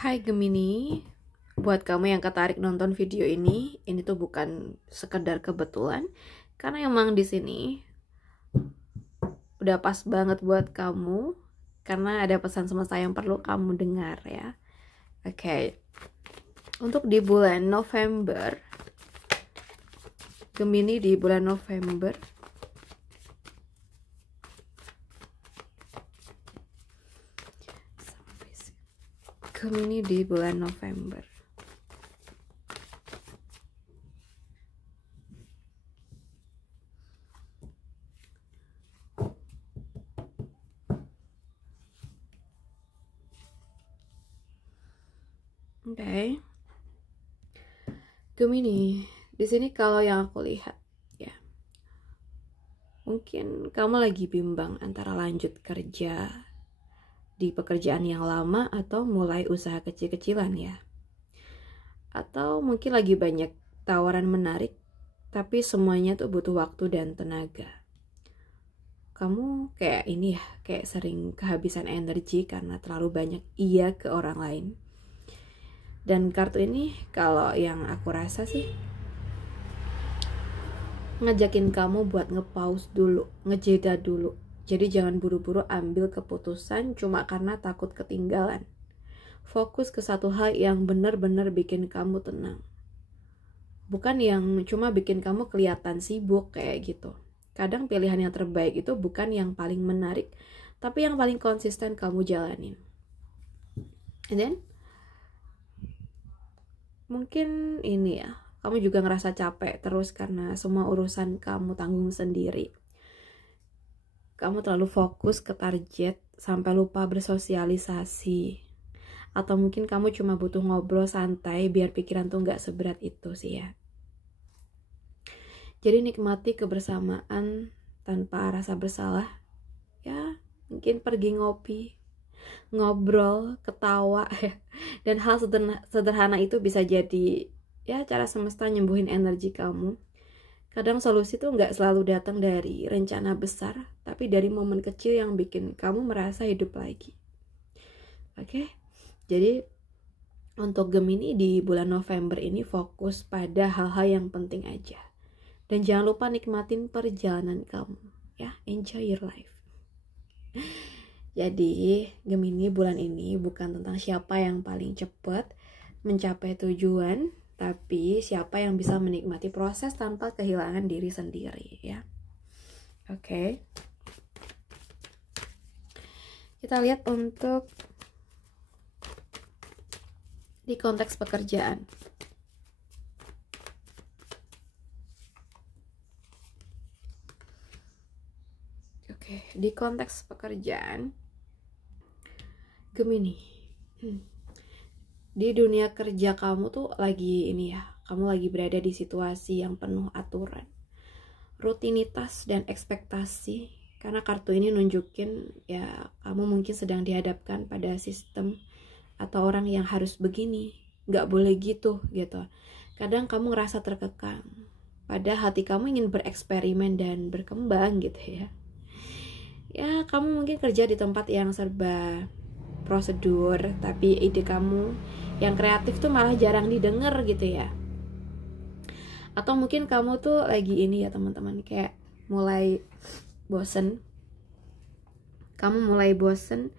Hai Gemini, buat kamu yang ketarik nonton video ini tuh bukan sekedar kebetulan, karena emang di sini udah pas banget buat kamu, karena ada pesan semesta yang perlu kamu dengar ya. Oke, untuk di bulan November, Gemini di bulan November, Gemini di bulan November. Oke. Gemini, di sini kalau yang aku lihat ya, mungkin kamu lagi bimbang antara lanjut kerja di pekerjaan yang lama atau mulai usaha kecil-kecilan ya. Atau mungkin lagi banyak tawaran menarik, tapi semuanya tuh butuh waktu dan tenaga. Kamu kayak ini ya, kayak sering kehabisan energi karena terlalu banyak iya ke orang lain. Dan kartu ini kalau yang aku rasa sih ngajakin kamu buat nge-pause dulu, ngejeda dulu. Jadi jangan buru-buru ambil keputusan cuma karena takut ketinggalan. Fokus ke satu hal yang benar-benar bikin kamu tenang. Bukan yang cuma bikin kamu kelihatan sibuk kayak gitu. Kadang pilihan yang terbaik itu bukan yang paling menarik, tapi yang paling konsisten kamu jalanin. And then, mungkin ini ya, kamu juga ngerasa capek terus karena semua urusan kamu tanggung sendiri. Kamu terlalu fokus ke target sampai lupa bersosialisasi. Atau mungkin kamu cuma butuh ngobrol santai biar pikiran tuh gak seberat itu sih ya. Jadi nikmati kebersamaan tanpa rasa bersalah. Ya, mungkin pergi ngopi, ngobrol, ketawa. Dan hal sederhana itu bisa jadi ya cara semesta nyembuhin energi kamu. Kadang solusi tuh nggak selalu datang dari rencana besar, tapi dari momen kecil yang bikin kamu merasa hidup lagi. Oke, jadi untuk Gemini di bulan November ini fokus pada hal-hal yang penting aja. Dan jangan lupa nikmatin perjalanan kamu, ya, enjoy your life. Jadi Gemini bulan ini bukan tentang siapa yang paling cepat mencapai tujuan, tapi siapa yang bisa menikmati proses tanpa kehilangan diri sendiri ya. Oke. Kita lihat untuk di konteks pekerjaan. Oke, di konteks pekerjaan Gemini. Di dunia kerja kamu tuh lagi ini ya, kamu lagi berada di situasi yang penuh aturan, rutinitas dan ekspektasi. Karena kartu ini nunjukin ya kamu mungkin sedang dihadapkan pada sistem atau orang yang harus begini, gak boleh gitu. Kadang kamu ngerasa terkekang, padahal hati kamu ingin bereksperimen dan berkembang gitu ya. Ya kamu mungkin kerja di tempat yang serba prosedur, tapi ide kamu yang kreatif tuh malah jarang didengar gitu ya. Atau mungkin kamu tuh lagi ini ya teman-teman, kayak mulai bosen. Kamu mulai bosen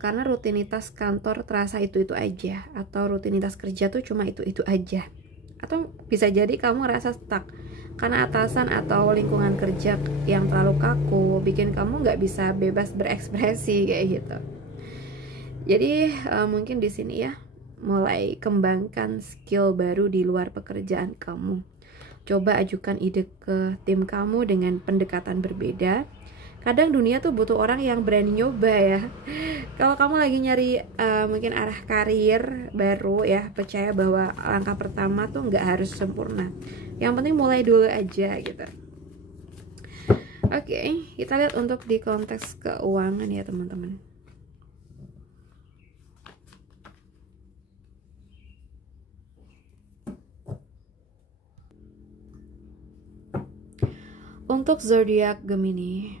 karena rutinitas kantor terasa itu-itu aja, atau rutinitas kerja tuh cuma itu-itu aja. Atau bisa jadi kamu ngerasa stuck karena atasan atau lingkungan kerja yang terlalu kaku bikin kamu nggak bisa bebas berekspresi kayak gitu. Jadi mungkin di sini ya, mulai kembangkan skill baru di luar pekerjaan kamu. Coba ajukan ide ke tim kamu dengan pendekatan berbeda. Kadang dunia tuh butuh orang yang berani nyoba ya. Kalau kamu lagi nyari mungkin arah karir baru ya, percaya bahwa langkah pertama tuh nggak harus sempurna. Yang penting mulai dulu aja gitu. Oke, kita lihat untuk di konteks keuangan ya teman-teman. Untuk zodiak Gemini,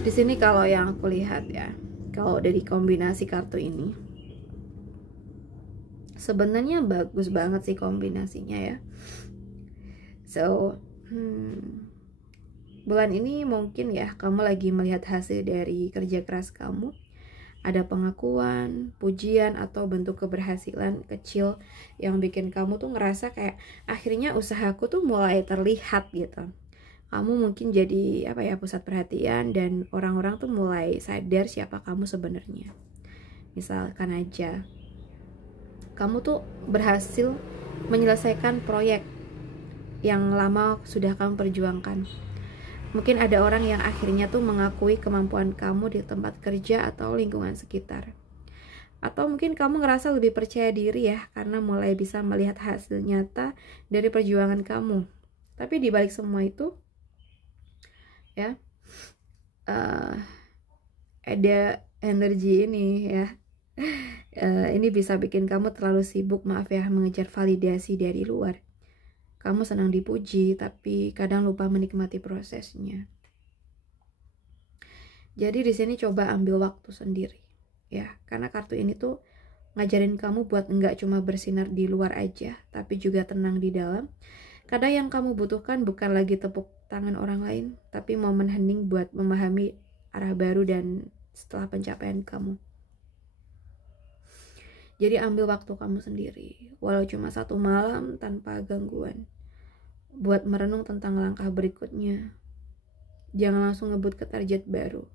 Di sini kalau yang aku lihat ya, kalau dari kombinasi kartu ini, sebenarnya bagus banget sih kombinasinya ya. So, bulan ini mungkin ya kamu lagi melihat hasil dari kerja keras kamu. Ada pengakuan, pujian, atau bentuk keberhasilan kecil yang bikin kamu tuh ngerasa kayak akhirnya usahaku tuh mulai terlihat gitu. Kamu mungkin jadi pusat perhatian dan orang-orang tuh mulai sadar siapa kamu sebenarnya. Misalkan aja kamu tuh berhasil menyelesaikan proyek yang lama sudah kamu perjuangkan. Mungkin ada orang yang akhirnya tuh mengakui kemampuan kamu di tempat kerja atau lingkungan sekitar. Atau mungkin kamu ngerasa lebih percaya diri ya, karena mulai bisa melihat hasil nyata dari perjuangan kamu. Tapi di balik semua itu, ya, ada energi ini ya. Ini bisa bikin kamu terlalu sibuk, maaf ya, mengejar validasi dari luar. Kamu senang dipuji, tapi kadang lupa menikmati prosesnya. Jadi di sini coba ambil waktu sendiri, ya, karena kartu ini tuh ngajarin kamu buat enggak cuma bersinar di luar aja, tapi juga tenang di dalam. Kadang yang kamu butuhkan bukan lagi tepuk tangan orang lain, tapi momen hening buat memahami arah baru dan setelah pencapaian kamu. Jadi ambil waktu kamu sendiri, walau cuma 1 malam tanpa gangguan, buat merenung tentang langkah berikutnya. Jangan langsung ngebut ke target baru.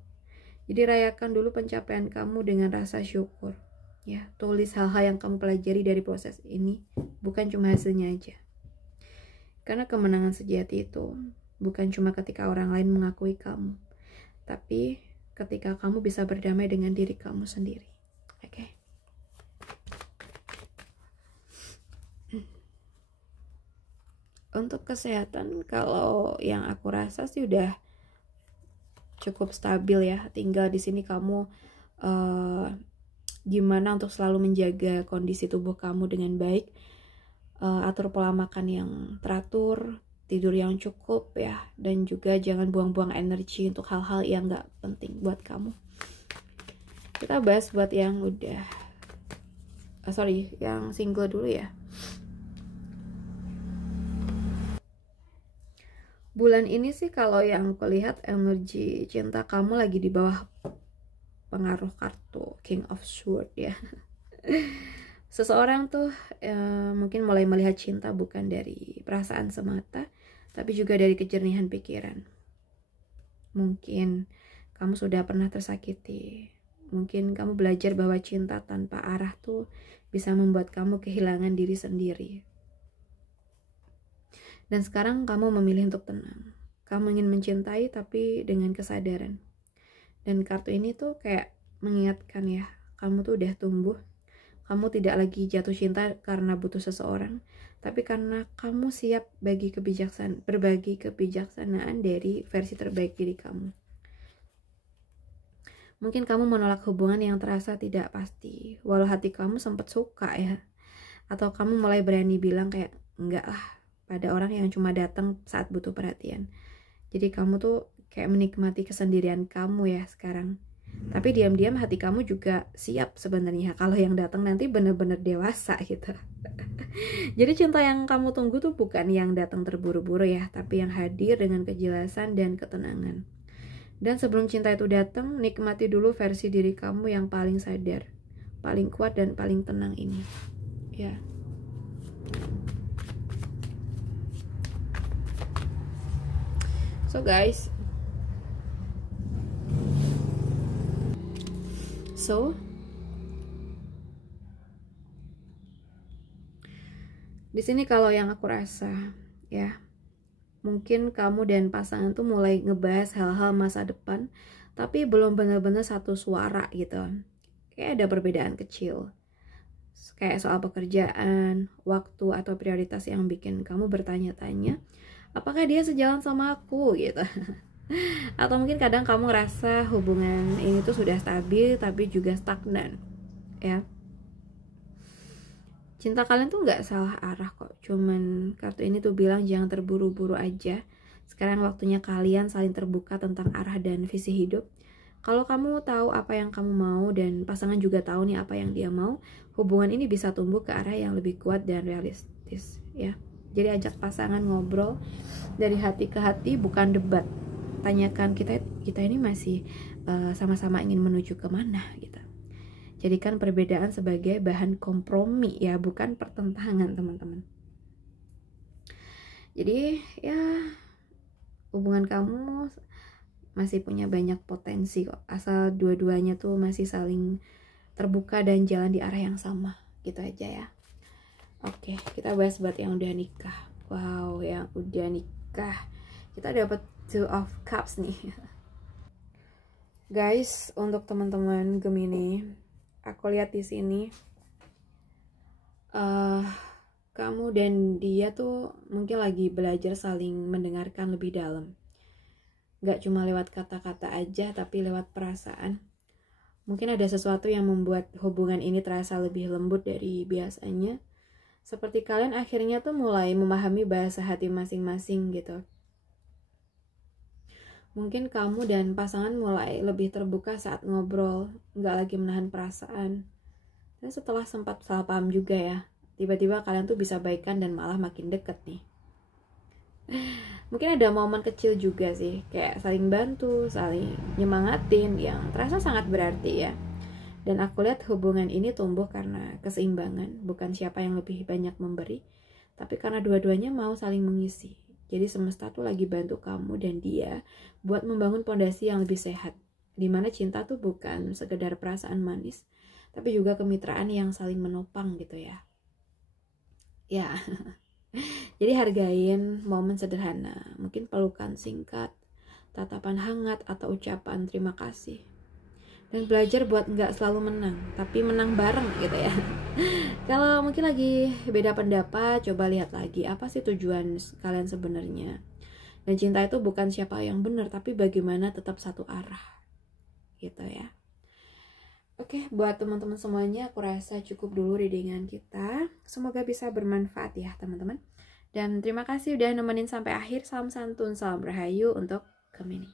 Jadi rayakan dulu pencapaian kamu dengan rasa syukur. Ya, tulis hal-hal yang kamu pelajari dari proses ini, bukan cuma hasilnya aja. Karena kemenangan sejati itu bukan cuma ketika orang lain mengakui kamu, tapi ketika kamu bisa berdamai dengan diri kamu sendiri. Oke. Untuk kesehatan, kalau yang aku rasa sih udah cukup stabil ya. Tinggal di sini kamu gimana untuk selalu menjaga kondisi tubuh kamu dengan baik, atur pola makan yang teratur, tidur yang cukup ya, dan juga jangan buang-buang energi untuk hal-hal yang gak penting buat kamu. Kita bahas buat yang udah yang single dulu ya. Bulan ini sih kalau yang aku lihat energi cinta kamu lagi di bawah pengaruh kartu King of Swords ya. Seseorang tuh mungkin mulai melihat cinta bukan dari perasaan semata, tapi juga dari kejernihan pikiran. Mungkin kamu sudah pernah tersakiti. Mungkin kamu belajar bahwa cinta tanpa arah tuh bisa membuat kamu kehilangan diri sendiri. Dan sekarang kamu memilih untuk tenang. Kamu ingin mencintai tapi dengan kesadaran. Dan kartu ini tuh kayak mengingatkan ya, kamu tuh udah tumbuh. Kamu tidak lagi jatuh cinta karena butuh seseorang, tapi karena kamu siap berbagi kebijaksanaan dari versi terbaik diri kamu. Mungkin kamu menolak hubungan yang terasa tidak pasti, walau hati kamu sempat suka ya. Atau kamu mulai berani bilang kayak enggak lah pada orang yang cuma datang saat butuh perhatian. Jadi kamu tuh kayak menikmati kesendirian kamu ya sekarang. Tapi diam-diam hati kamu juga siap sebenarnya kalau yang datang nanti bener-bener dewasa gitu. Jadi cinta yang kamu tunggu tuh bukan yang datang terburu-buru ya, tapi yang hadir dengan kejelasan dan ketenangan. Dan sebelum cinta itu datang, nikmati dulu versi diri kamu yang paling sadar, paling kuat dan paling tenang ini. Ya. So guys, di sini kalau yang aku rasa ya, mungkin kamu dan pasangan tuh mulai ngebahas hal-hal masa depan, tapi belum benar-benar satu suara gitu. Kayak ada perbedaan kecil, kayak soal pekerjaan, waktu, atau prioritas yang bikin kamu bertanya-tanya, apakah dia sejalan sama aku gitu. Atau mungkin kadang kamu ngerasa hubungan ini tuh sudah stabil tapi juga stagnan ya. Cinta kalian tuh gak salah arah kok, cuman kartu ini tuh bilang jangan terburu-buru aja. Sekarang waktunya kalian saling terbuka tentang arah dan visi hidup. Kalau kamu tahu apa yang kamu mau dan pasangan juga tahu nih apa yang dia mau, hubungan ini bisa tumbuh ke arah yang lebih kuat dan realistis ya. Jadi ajak pasangan ngobrol dari hati ke hati, bukan debat. Tanyakan kita ini masih sama-sama ingin menuju kemana gitu. Jadikan perbedaan sebagai bahan kompromi ya, bukan pertentangan teman-teman. Jadi ya hubungan kamu masih punya banyak potensi kok, asal dua-duanya tuh masih saling terbuka dan jalan di arah yang sama. Gitu aja ya. Oke, kita bahas buat yang udah nikah. Wow, yang udah nikah, kita dapat Two of Cups nih. Guys, untuk teman-teman Gemini, aku lihat di sini kamu dan dia tuh mungkin lagi belajar saling mendengarkan lebih dalam. Gak cuma lewat kata-kata aja, tapi lewat perasaan. Mungkin ada sesuatu yang membuat hubungan ini terasa lebih lembut dari biasanya. Seperti kalian akhirnya tuh mulai memahami bahasa hati masing-masing gitu. Mungkin kamu dan pasangan mulai lebih terbuka saat ngobrol, gak lagi menahan perasaan. Dan setelah sempat salah paham juga ya, tiba-tiba kalian tuh bisa baikan dan malah makin deket nih. Mungkin ada momen kecil juga sih, kayak saling bantu, saling nyemangatin yang terasa sangat berarti ya. Dan aku lihat hubungan ini tumbuh karena keseimbangan, bukan siapa yang lebih banyak memberi, tapi karena dua-duanya mau saling mengisi. Jadi semesta tuh lagi bantu kamu dan dia buat membangun pondasi yang lebih sehat, dimana cinta tuh bukan sekedar perasaan manis, tapi juga kemitraan yang saling menopang gitu ya. Ya. Jadi hargain momen sederhana, mungkin pelukan singkat, tatapan hangat, atau ucapan terima kasih. Dan belajar buat nggak selalu menang, tapi menang bareng gitu ya. Kalau mungkin lagi beda pendapat, coba lihat lagi apa sih tujuan kalian sebenarnya. Dan cinta itu bukan siapa yang benar, tapi bagaimana tetap satu arah gitu ya. Oke, buat teman-teman semuanya, aku rasa cukup dulu readingan kita. Semoga bisa bermanfaat ya teman-teman. Dan terima kasih udah nemenin sampai akhir. Salam santun, salam rahayu untuk Gemini.